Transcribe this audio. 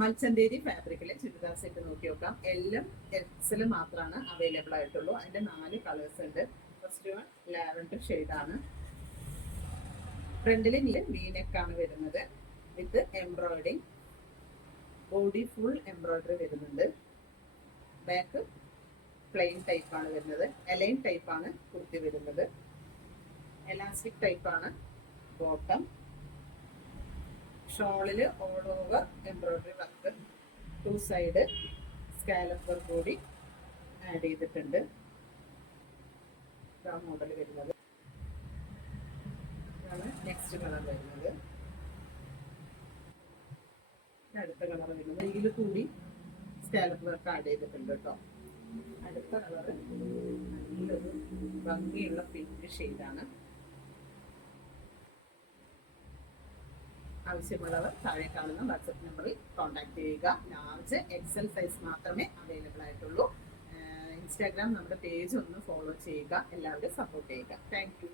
മൽച്ചന്തേരി ഫാബ്രിക്കിലെ churidar set നോക്കി നോക്കാം. എല്ലാം എക്സൽ മാത്രമാണ് അവൈലബിൾ ആയിട്ടുള്ളൂ. അതിന്റെ 4 കളേഴ്സ് ഉണ്ട്. ഫസ്റ്റ് വൺ ലാവൻഡർ ഷെയ്ഡാണ്. ഫ്രണ്ടിൽ വീനെക്കാണ് വരുന്നത് with embroidering. Body full embroidery വരുന്നുണ്ട്. ബാക്ക് പ്ലെയിൻ ടൈപ്പാണ് വരുന്നത്. എലൈൻ ടൈപ്പാണ് കുർത്തി വരുന്നത്. എലാസ്റ്റിക് ടൈപ്പാണ് ബോട്ടം. ഷോളില് all over embroidery work, 2 side scallop work കൂടി ആഡ് ചെയ്തിട്ടുണ്ട്. മോഡൽ വരുന്നത് ഇതാണ്. നെക്സ്റ്റ് കളർ വരുന്നത് അടുത്ത കളർ വരുന്നത് ഇതിൽ കൂടി സ്കാലപ്പ് വർക്ക് ആഡ് ചെയ്തിട്ടുണ്ട് കേട്ടോ. അടുത്ത കളർ നല്ലൊരു ഭംഗിയുള്ള പിങ്ക് ഷെയ്ഡാണ്. ആവശ്യമുള്ളവർ താഴെ കാണുന്ന വാട്സപ്പ് നമ്പറിൽ കോൺടാക്ട് ചെയ്യുക. ലാർജ് എക്സൽ സൈസ് മാത്രമേ അവൈലബിൾ ആയിട്ടുള്ളൂ. ഇൻസ്റ്റാഗ്രാം നമ്മുടെ പേജ് ഒന്ന് ഫോളോ ചെയ്യുക. എല്ലാവരും സപ്പോർട്ട് ചെയ്യുക. Thank you.